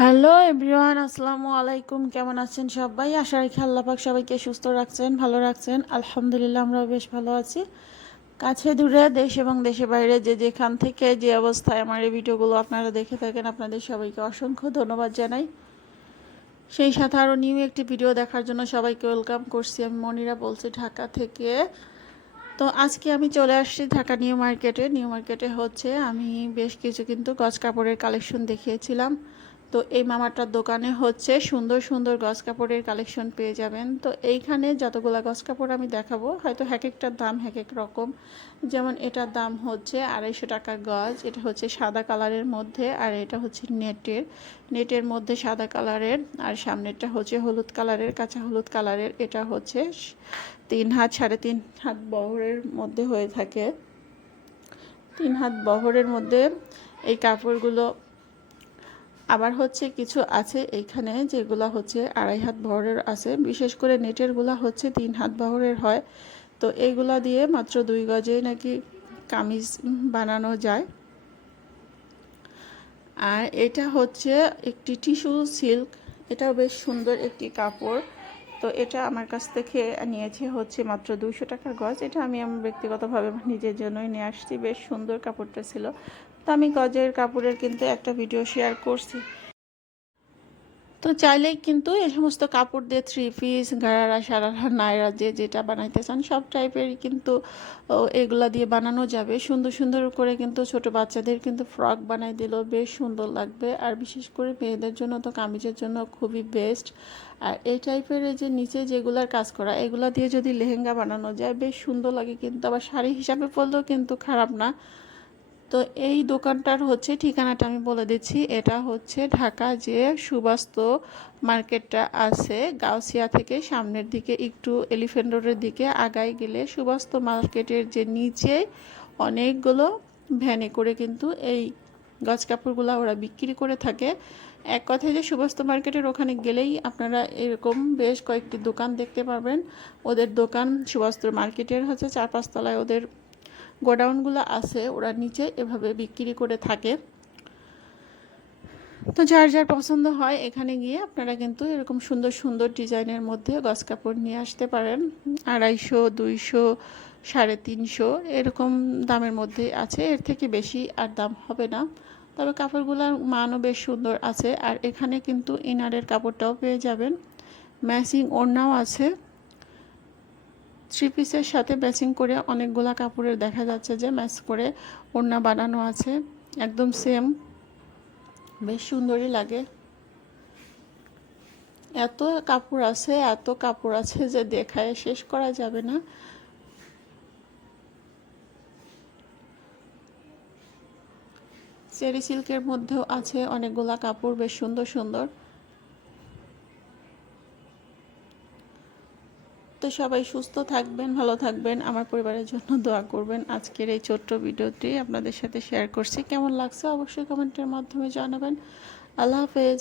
Hello everyone, আসসালামু আলাইকুম। কেমন আছেন সবাই? আশা রাখি আল্লাহ পাক সবাইকে সুস্থ রাখছেন, ভালো রাখছেন। আলহামদুলিল্লাহ, আমরাও বেশ ভালো আছি। কাছে দূরে, দেশ এবং দেশের বাইরে যে যেখান থেকে যে অবস্থায় আমার এই ভিডিওগুলো আপনারা দেখে থাকেন, আপনাদের সবাইকে অসংখ্য ধন্যবাদ জানাই। সেই সাথে আরও নিউ একটি ভিডিও দেখার জন্য সবাইকে ওয়েলকাম করছি। আমি মনিরা বলছি ঢাকা থেকে। তো আজকে আমি চলে আসছি ঢাকা নিউ মার্কেটে। নিউ মার্কেটে হচ্ছে আমি বেশ কিছু কিন্তু গজ কাপড়ের কালেকশন দেখিয়েছিলাম। তো এই মামাটার দোকানে হচ্ছে সুন্দর সুন্দর গজ কাপড়ের কালেকশন পেয়ে যাবেন। তো এইখানে যতগুলা গজ কাপড় আমি দেখাবো, হয়তো এক একটার দাম এক এক রকম। যেমন এটার দাম হচ্ছে 250 টাকা গজ। এটা হচ্ছে সাদা কালারের মধ্যে, আর এটা হচ্ছে নেটের মধ্যে সাদা কালারের, আর সামনেরটা হচ্ছে হলুদ কালারের, কাঁচা হলুদ কালারের। এটা হচ্ছে 3 হাত 3.5 হাত বহরের মধ্যে হয়ে থাকে। 3 হাত বহরের মধ্যে এই কাপড়গুলো। আবার হচ্ছে কিছু আছে এইখানে যেগুলো হচ্ছে 2.5 হাত বহরের আছে। বিশেষ করে নেটেরগুলা হচ্ছে 3 হাত বহরের হয়। তো এইগুলা দিয়ে মাত্র 2 গজে নাকি কামিজ বানানো যায়। আর এটা হচ্ছে একটি টিস্যু সিল্ক। এটাও বেশ সুন্দর একটি কাপড়। তো এটা আমার কাছ থেকে নিয়েছে হচ্ছে মাত্র 200 টাকার গজ। এটা আমি আমার ব্যক্তিগতভাবে নিজের জন্যই নিয়ে আসছি। বেশ সুন্দর কাপড়টা ছিল। তো আমি গজের কাপড়ের কিন্তু একটা ভিডিও শেয়ার করছি। তো চাইলেই কিন্তু এই সমস্ত কাপড় দিয়ে 3 পিস, গারারা, সারারা, নায়রা যে যেটা বানাইতে চান সব টাইপেরই কিন্তু এগুলা দিয়ে বানানো যাবে। সুন্দর সুন্দর করে কিন্তু ছোট বাচ্চাদের কিন্তু ফ্রক বানাই দিলেও বেশ সুন্দর লাগবে। আর বিশেষ করে মেয়েদের জন্য তো কামিজের জন্য খুবই বেস্ট। আর এই টাইপের যে নিচে যেগুলার কাজ করা, এগুলা দিয়ে যদি লেহেঙ্গা বানানো যায় বেশ সুন্দর লাগে, কিন্তু আবার শাড়ি হিসাবে পরলেও কিন্তু খারাপ না। তো এই দোকানটার হচ্ছে ঠিকানাটা আমি বলে দিচ্ছি। এটা হচ্ছে ঢাকা যে সুবাস্ত মার্কেটটা আছে, গাউসিয়া থেকে সামনের দিকে একটু এলিফ্যান্ট রোডের দিকে আগায় গেলে সুবাস্ত মার্কেটের যে নিচে অনেকগুলো ভ্যানে করে কিন্তু এই গজ কাপড়গুলো ওরা বিক্রি করে থাকে। এক কথায় যে সুবাস্ত মার্কেটের ওখানে গেলেই আপনারা এরকম বেশ কয়েকটি দোকান দেখতে পাবেন। ওদের দোকান সুবাস্ত মার্কেটের হচ্ছে 4-5 তলায় ওদের গোডাউনগুলো আছে, ওরা নিচে এভাবে বিক্রি করে থাকে। তো যার যার পছন্দ হয় এখানে গিয়ে আপনারা কিন্তু এরকম সুন্দর সুন্দর ডিজাইনের মধ্যে গজ কাপড় নিয়ে আসতে পারেন। 250, 200, 350 এরকম দামের মধ্যে আছে। এর থেকে বেশি আর দাম হবে না। তবে কাপড়গুলোর মানও বেশ সুন্দর আছে। আর এখানে কিন্তু ইনারের কাপড়টাও পেয়ে যাবেন, ম্যাচিং ওড়নাও আছে। 3 পিসের সাথে ম্যাচিং করে অনেকগুলা কাপড়ের দেখা যাচ্ছে যে ম্যাচ করে ওড়না বানানো আছে, একদম সেম। বেশ সুন্দরই লাগে। এত কাপড় আছে, এত কাপড় আছে যে দেখায় শেষ করা যাবে না। চেরি সিল্কের মধ্যেও আছে অনেকগুলা কাপড়, বেশ সুন্দর সুন্দর। তো সবাই সুস্থ থাকবেন, ভালো থাকবেন, আমার পরিবারের জন্য দোয়া করবেন। আজকের এই ছোট্ট ভিডিওটি আপনাদের সাথে শেয়ার করছি। কেমন লাগছে অবশ্যই কমেন্টের মাধ্যমে জানাবেন। আল্লাহ হাফেজ।